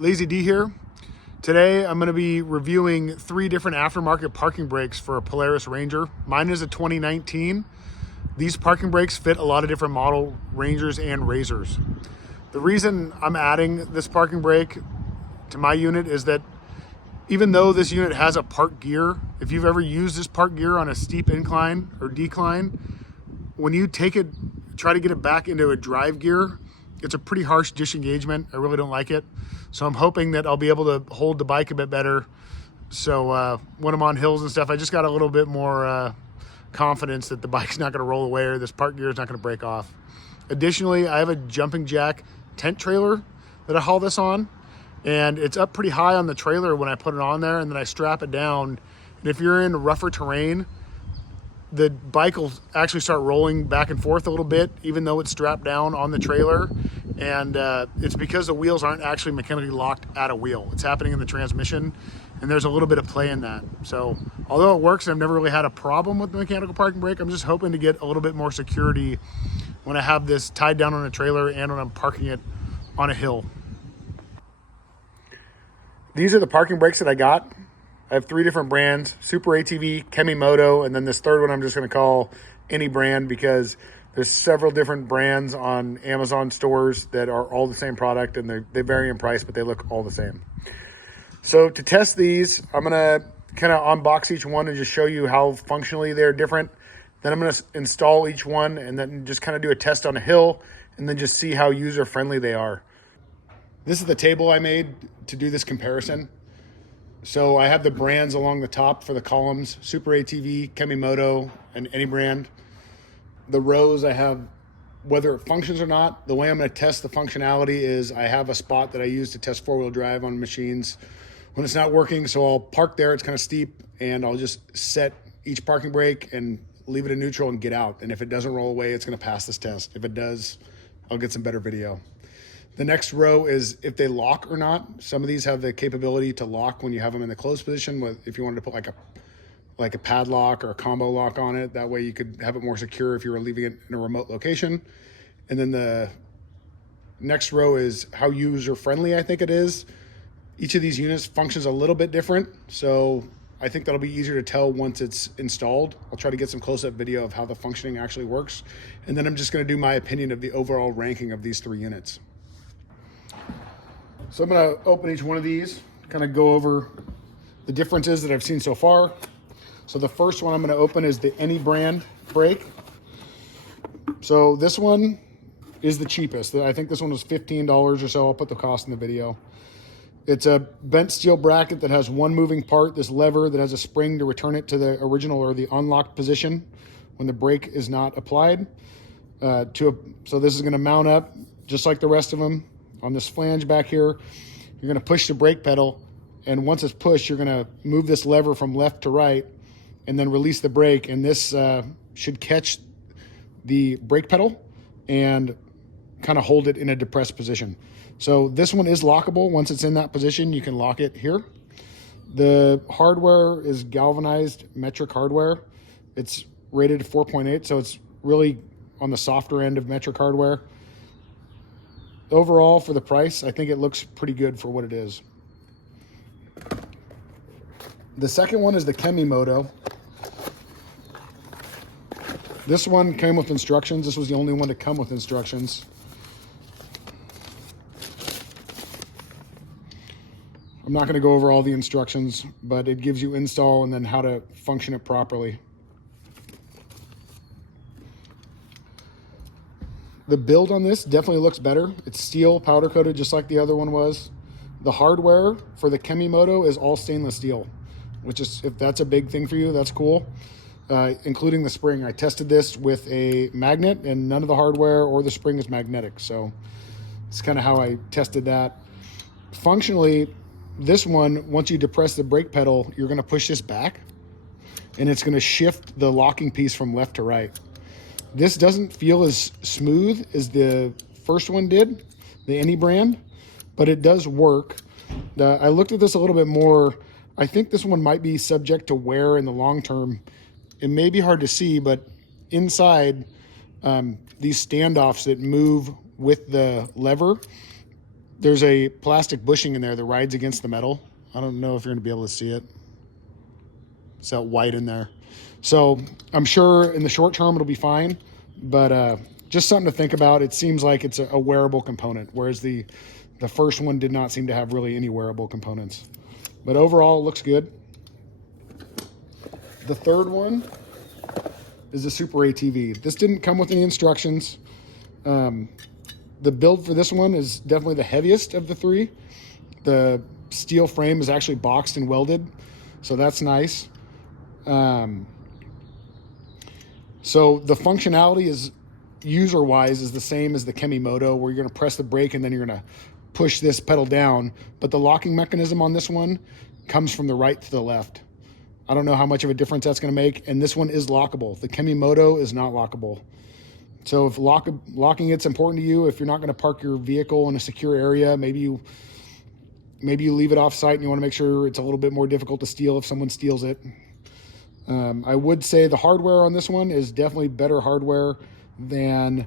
Lazy D here. Today I'm going to be reviewing 3 different aftermarket parking brakes for a Polaris Ranger. Mine is a 2019. These parking brakes fit a lot of different model Rangers and Razors. The reason I'm adding this parking brake to my unit is that even though this unit has a park gear, if you've ever used this park gear on a steep incline or decline, when you take it, try to get it back into a drive gear, it's a pretty harsh disengagement. I really don't like it. So I'm hoping that I'll be able to hold the bike a bit better. So when I'm on hills and stuff, I just got a little bit more confidence that the bike's not gonna roll away or this park gear is not gonna break off. Additionally, I have a jumping jack tent trailer that I haul this on, and it's up pretty high on the trailer when I put it on there, and then I strap it down. And if you're in rougher terrain, the bike will actually start rolling back and forth a little bit, even though it's strapped down on the trailer. And it's because the wheels aren't actually mechanically locked at a wheel. It's happening in the transmission, and there's a little bit of play in that. So although it works, I've never really had a problem with the mechanical parking brake. I'm just hoping to get a little bit more security when I have this tied down on a trailer and when I'm parking it on a hill. These are the parking brakes that I got. I have 3 different brands: Super ATV, Chem Moto, and then this third one I'm just going to call any brand because there's several different brands on Amazon stores that are all the same product, and they vary in price, but they look all the same. So to test these, I'm going to kind of unbox each one and just show you how functionally they're different. Then I'm going to install each one and then just kind of do a test on a hill and then just see how user-friendly they are. This is the table I made to do this comparison. So I have the brands along the top for the columns: Super ATV, Chem Moto, and any brand. The rows I have whether it functions or not. The way I'm going to test the functionality is I have a spot that I use to test 4-wheel drive on machines when it's not working. So I'll park there, it's kind of steep, and I'll just set each parking brake and leave it in neutral and get out. And if it doesn't roll away, it's going to pass this test. If it does, I'll get some better video. The next row is if they lock or not. Some of these have the capability to lock when you have them in the closed position. If you wanted to put like a padlock or a combo lock on it, that way you could have it more secure if you were leaving it in a remote location. And then the next row is how user-friendly I think it is. Each of these units functions a little bit different, so I think that'll be easier to tell once it's installed. I'll try to get some close-up video of how the functioning actually works, and then I'm just going to do my opinion of the overall ranking of these 3 units. So I'm going to open each one of these, kind of go over the differences that I've seen so far. So the first one I'm going to open is the Any brand brake. So this one is the cheapest. I think this one was $15 or so. I'll put the cost in the video. It's a bent steel bracket that has one moving part, this lever that has a spring to return it to the original or the unlocked position when the brake is not applied. So this is going to mount up just like the rest of them. On this flange back here, you're going to push the brake pedal, and once it's pushed, you're going to move this lever from left to right and then release the brake, and this should catch the brake pedal and kind of hold it in a depressed position. So this one is lockable. Once it's in that position, you can lock it here. The hardware is galvanized metric hardware. It's rated 4.8, so it's really on the softer end of metric hardware. Overall, for the price, I think it looks pretty good for what it is. The second one is the Chem Moto. This one came with instructions. This was the only one to come with instructions. I'm not going to go over all the instructions, but it gives you install and then how to function it properly. The build on this definitely looks better. It's steel, powder coated, just like the other one was. The hardware for the Chem Moto is all stainless steel, which is, if that's a big thing for you, that's cool. Including the spring. I tested this with a magnet, and none of the hardware or the spring is magnetic. So it's kind of how I tested that. Functionally, this one, once you depress the brake pedal, you're going to push this back, and it's going to shift the locking piece from left to right. This doesn't feel as smooth as the first one did, the Any brand, but it does work. I looked at this a little bit more. I think this one might be subject to wear in the long term. It may be hard to see, but inside these standoffs that move with the lever, there's a plastic bushing in there that rides against the metal. I don't know if you're going to be able to see it. It's that white in there. So I'm sure in the short term it'll be fine, but just something to think about. It seems like it's a wearable component, whereas the first one did not seem to have really any wearable components. But overall, it looks good. The third one is the Super ATV. This didn't come with any instructions. The build for this one is definitely the heaviest of the three. The steel frame is actually boxed and welded, so that's nice. So the functionality is, user-wise, is the same as the Chem Moto, where you're going to press the brake and then you're going to push this pedal down. But the locking mechanism on this one comes from the right to the left. I don't know how much of a difference that's going to make, and this one is lockable. The Chem Moto is not lockable. So if locking it's important to you, if you're not going to park your vehicle in a secure area, maybe you leave it off site and you want to make sure it's a little bit more difficult to steal if someone steals it. I would say the hardware on this one is definitely better hardware than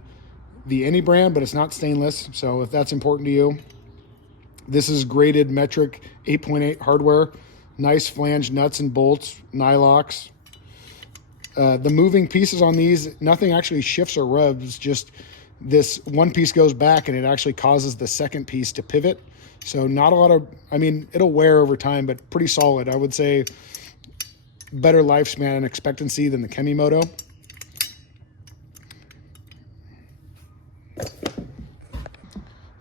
the any brand, but it's not stainless. So if that's important to you, this is graded metric 8.8 hardware, nice flange nuts and bolts, nylocks. The moving pieces on these, nothing actually shifts or rubs, just this one piece goes back and it actually causes the second piece to pivot. So not a lot of, I mean, it'll wear over time, but pretty solid. I would say better lifespan and expectancy than the Chem Moto.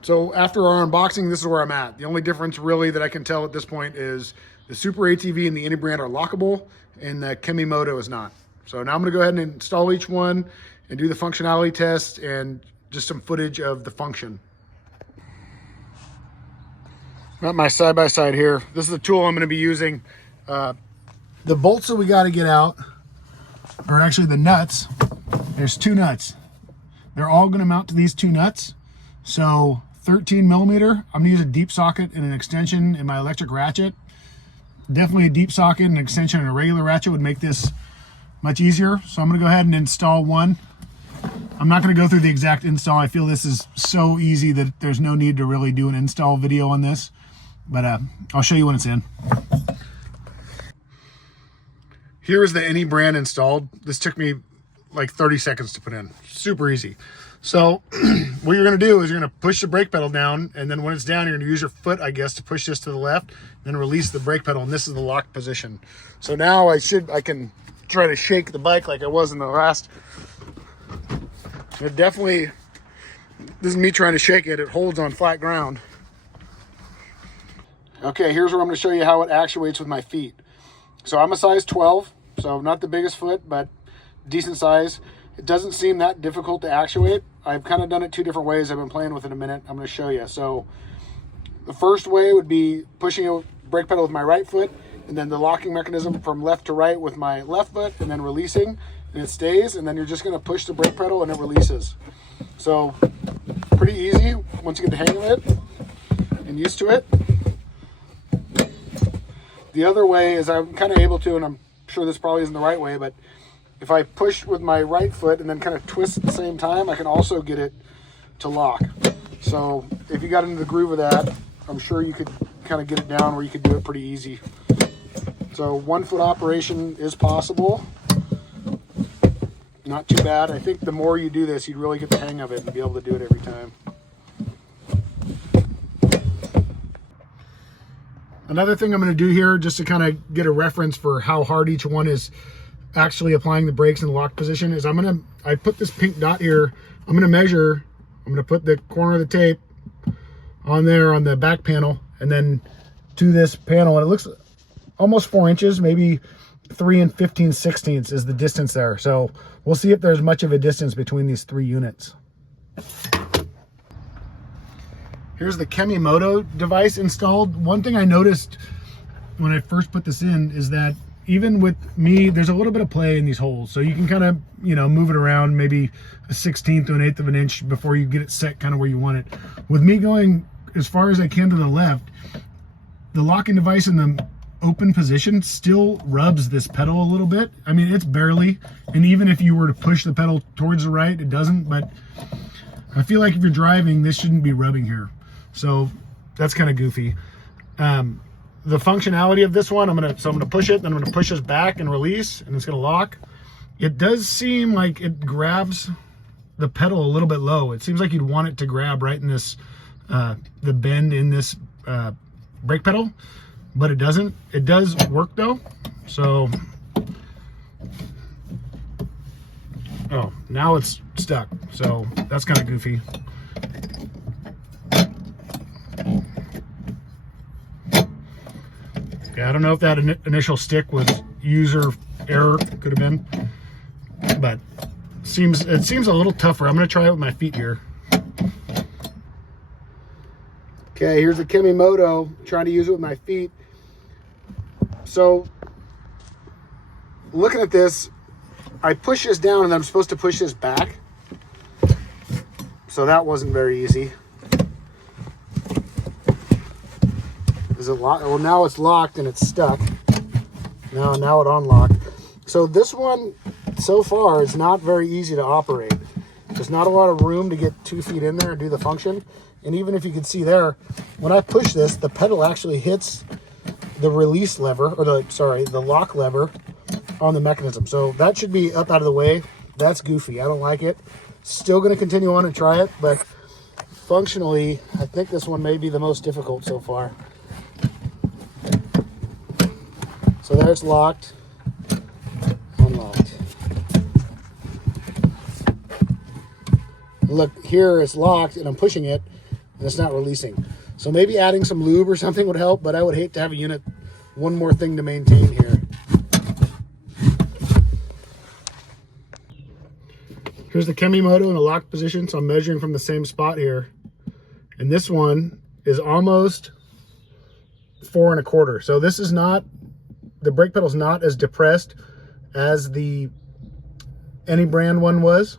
So after our unboxing, this is where I'm at. The only difference really that I can tell at this point is the Super ATV and the Any brand are lockable and the Chem Moto is not. So now I'm gonna go ahead and install each one and do the functionality test and just some footage of the function. Got my side-by-side here. This is the tool I'm gonna be using. The bolts that we got to get out are actually the nuts. There's two nuts. They're all going to mount to these two nuts. So 13 millimeter, I'm going to use a deep socket and an extension in my electric ratchet. Definitely a deep socket and an extension and a regular ratchet would make this much easier. So I'm going to go ahead and install one. I'm not going to go through the exact install. I feel this is so easy that there's no need to really do an install video on this. But I'll show you when it's in. Here is the Any brand installed. This took me like 30 seconds to put in. Super easy. So what you're going to do is you're going to push the brake pedal down, and then when it's down, you're going to use your foot, I guess, to push this to the left, then release the brake pedal, and this is the locked position. So now I can try to shake the bike like I was in the last. It definitely, this is me trying to shake it. It holds on flat ground. Okay, here's where I'm going to show you how it actuates with my feet. So I'm a size 12, so not the biggest foot, but decent size. It doesn't seem that difficult to actuate. I've kind of done it two different ways. I've been playing with it a minute. I'm going to show you. So the first way would be pushing a brake pedal with my right foot, and then the locking mechanism from left to right with my left foot, and then releasing, and it stays, and then you're just going to push the brake pedal and it releases. So pretty easy once you get the hang of it and used to it. The other way is I'm kind of able to, and I'm sure this probably isn't the right way, but if I push with my right foot and then kind of twist at the same time, I can also get it to lock. So if you got into the groove of that, I'm sure you could kind of get it down where you could do it pretty easy. So 1 foot operation is possible. Not too bad. I think the more you do this, you'd really get the hang of it and be able to do it every time. Another thing I'm going to do here, just to kind of get a reference for how hard each one is actually applying the brakes in the lock position, is I put this pink dot here. I'm going to measure. I'm going to put the corner of the tape on there on the back panel, and then to this panel, and it looks almost 4 inches, maybe 3 15/16 is the distance there. So we'll see if there's much of a distance between these 3 units. Here's the Chem Moto device installed. One thing I noticed when I first put this in is that even with me, there's a little bit of play in these holes. So you can kind of, move it around maybe a 1/16 to 1/8 of an inch before you get it set kind of where you want it. With me going as far as I can to the left, the locking device in the open position still rubs this pedal a little bit. I mean, it's barely, and even if you were to push the pedal towards the right, it doesn't, but I feel like if you're driving, this shouldn't be rubbing here. So that's kind of goofy. The functionality of this one, I'm gonna push it, then I'm gonna push this back and release, and it's gonna lock. It does seem like it grabs the pedal a little bit low. It seems like you'd want it to grab right in this, the bend in this brake pedal, but it doesn't. It does work though. So, oh, now it's stuck. So that's kind of goofy. Yeah, I don't know if that initial stick was user error, could have been, but it seems a little tougher. I'm going to try it with my feet here. Okay, here's the Chem Moto, trying to use it with my feet. So, looking at this, I push this down and I'm supposed to push this back. So that wasn't very easy. Is it locked? Well, now it's locked and it's stuck. Now it unlocked. So this one, so far, is not very easy to operate. There's not a lot of room to get 2 feet in there and do the function. And even if you can see there, when I push this, the pedal actually hits the release lever, or the lock lever on the mechanism. So that should be up out of the way. That's goofy. I don't like it. Still going to continue on and try it, but functionally, I think this one may be the most difficult so far. So there it's locked, unlocked. Look, here it's locked and I'm pushing it and it's not releasing. So maybe adding some lube or something would help, but I would hate to have a unit, one more thing to maintain here. Here's the Chem Moto in the locked position, so I'm measuring from the same spot here. And this one is almost 4 1/4. So this is not, the brake pedal's not as depressed as the any brand one was.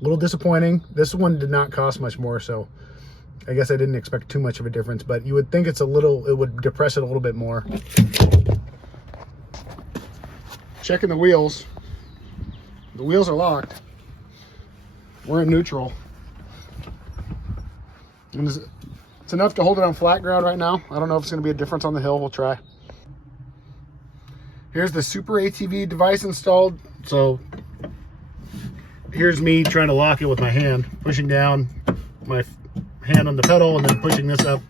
A little disappointing. This one did not cost much more, so I guess I didn't expect too much of a difference, but you would think it would depress it a little bit more. Checking the wheels. The wheels are locked. We're in neutral. And it's enough to hold it on flat ground right now. I don't know if it's going to be a difference on the hill. We'll try. Here's the Super ATV device installed. So here's me trying to lock it with my hand, pushing down my hand on the pedal and then pushing this up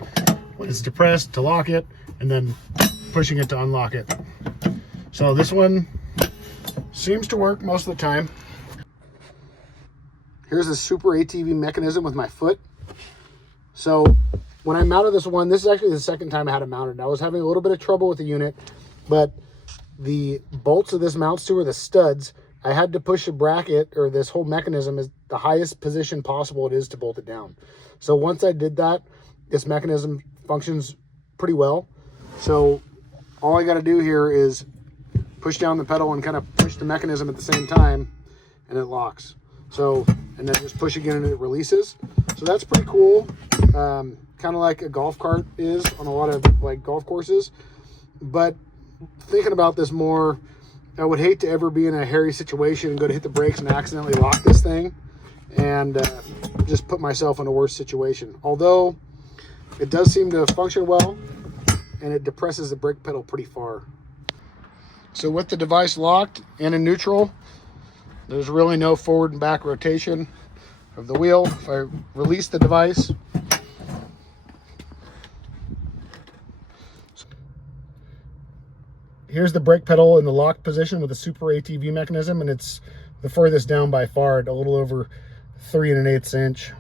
when it's depressed to lock it, and then pushing it to unlock it. So this one seems to work most of the time. Here's the Super ATV mechanism with my foot. So when I mounted this one, this is actually the second time I had it mounted. I was having a little bit of trouble with the unit, but the bolts of this mounts to, or the studs, I had to push a bracket, or this whole mechanism is the highest position possible it is to bolt it down. So once I did that, this mechanism functions pretty well. So all I got to do here is push down the pedal and kind of push the mechanism at the same time, and it locks. So, and then just push again and it releases. So that's pretty cool. Kind of like a golf cart is on a lot of like golf courses. But thinking about this more, I would hate to ever be in a hairy situation and go to hit the brakes and accidentally lock this thing and just put myself in a worse situation. Although it does seem to function well, and it depresses the brake pedal pretty far. So with the device locked and in neutral, there's really no forward and back rotation of the wheel. If I release the device, here's the brake pedal in the locked position with the Super ATV mechanism, and it's the furthest down by far at a little over 3 1/8 inch.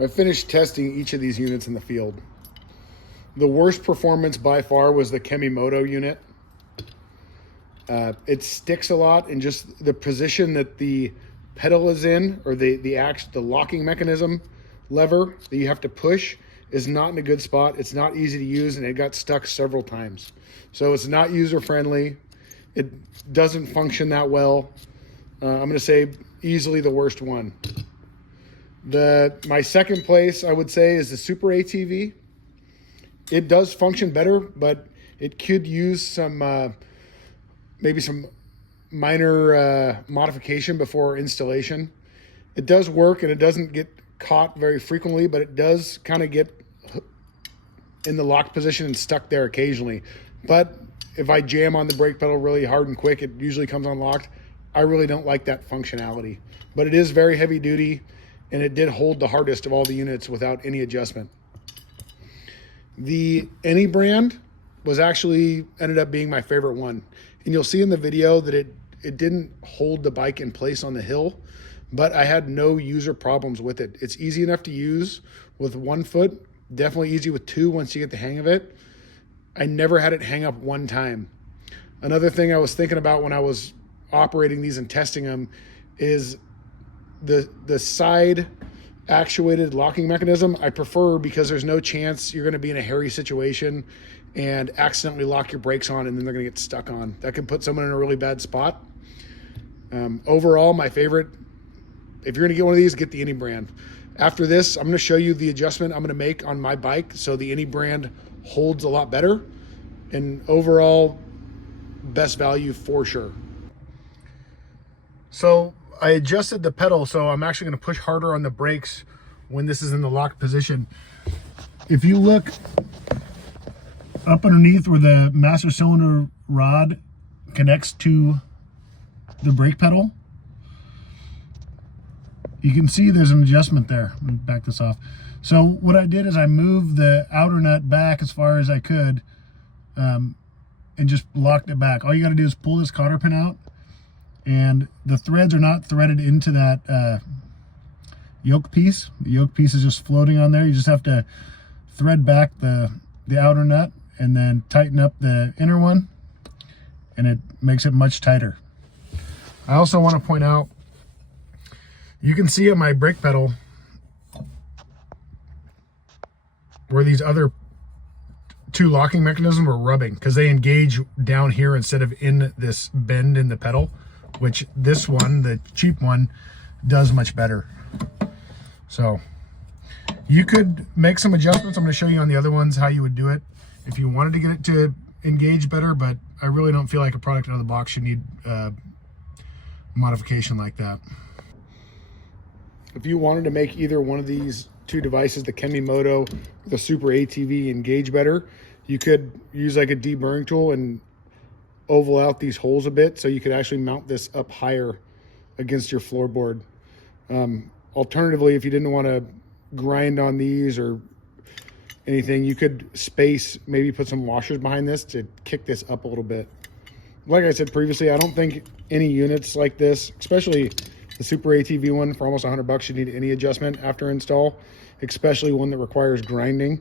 I finished testing each of these units in the field. The worst performance by far was the Chem Moto unit. It sticks a lot, and just the position that the pedal is in, or the locking mechanism lever that you have to push, is not in a good spot. It's not easy to use, and it got stuck several times. So it's not user friendly. It doesn't function that well. I'm going to say easily the worst one. My second place, I would say, is the Super ATV. It does function better, but it could use some maybe some minor modification before installation. It does work, and it doesn't get caught very frequently, but it does kind of get in the locked position and stuck there occasionally. But if I jam on the brake pedal really hard and quick, it usually comes unlocked. I really don't like that functionality, but it is very heavy duty, and it did hold the hardest of all the units without any adjustment. The Any brand was actually ended up being my favorite one. And you'll see in the video that it didn't hold the bike in place on the hill, but I had no user problems with it. It's easy enough to use with 1 foot, definitely easy with 2 once you get the hang of it. I never had it hang up one time. Another thing I was thinking about when I was operating these and testing them is the side actuated locking mechanism. I prefer, because there's no chance you're going to be in a hairy situation and accidentally lock your brakes on and then they're going to get stuck on. That can put someone in a really bad spot. Overall, my favorite, if you're going to get one of these, get the Any brand. After this, I'm going to show you the adjustment I'm going to make on my bike so the Any brand holds a lot better, and overall best value for sure. So I adjusted the pedal, so I'm actually going to push harder on the brakes when this is in the locked position. If you look up underneath where the master cylinder rod connects to the brake pedal, you can see there's an adjustment there. Let me back this off. So what I did is I moved the outer nut back as far as I could, and just locked it back. All you got to do is pull this cotter pin out, and the threads are not threaded into that yoke piece. The yoke piece is just floating on there. You just have to thread back the outer nut and then tighten up the inner one, and it makes it much tighter. I also want to point out, you can see on my brake pedal where these other 2 locking mechanisms were rubbing, because they engage down here instead of in this bend in the pedal, which this one, the cheap one, does much better. So you could make some adjustments. I'm going to show you on the other ones how you would do it if you wanted to get it to engage better, but I really don't feel like a product out of the box should need modification like that. If you wanted to make either one of these 2 devices, the Chem Moto or the Super ATV, engage better, you could use like a deburring tool and oval out these holes a bit so you could actually mount this up higher against your floorboard. Alternatively, if you didn't want to grind on these or anything, you could space, maybe put some washers behind this to kick this up a little bit. Like I said previously, I don't think any units like this, especially the Super ATV one for almost $100, should need any adjustment after install, especially one that requires grinding.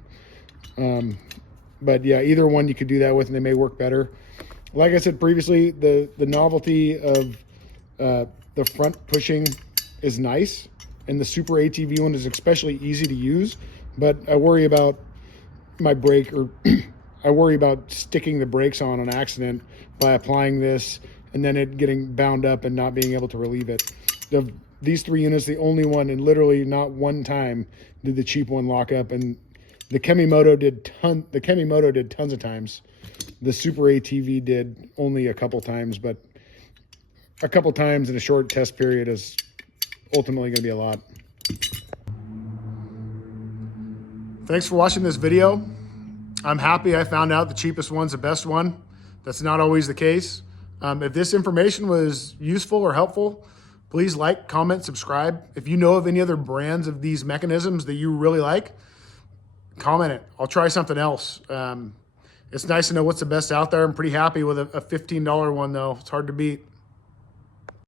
But yeah, either one you could do that with, and they may work better. Like I said previously, the novelty of the front pushing is nice, and the Super ATV one is especially easy to use, but I worry about my brake, or I worry about sticking the brakes on an accident by applying this and then it getting bound up and not being able to relieve it. These 3 units, the only one, and literally not one time did the cheap one lock up, and the Chem Moto did tons of times. The Super ATV did only a couple times, but a couple times in a short test period is ultimately going to be a lot. Thanks for watching this video. I'm happy I found out the cheapest one's the best one. That's not always the case. If this information was useful or helpful, please like, comment, subscribe. If you know of any other brands of these mechanisms that you really like, comment it. I'll try something else. It's nice to know what's the best out there. I'm pretty happy with a $15 one though. It's hard to beat.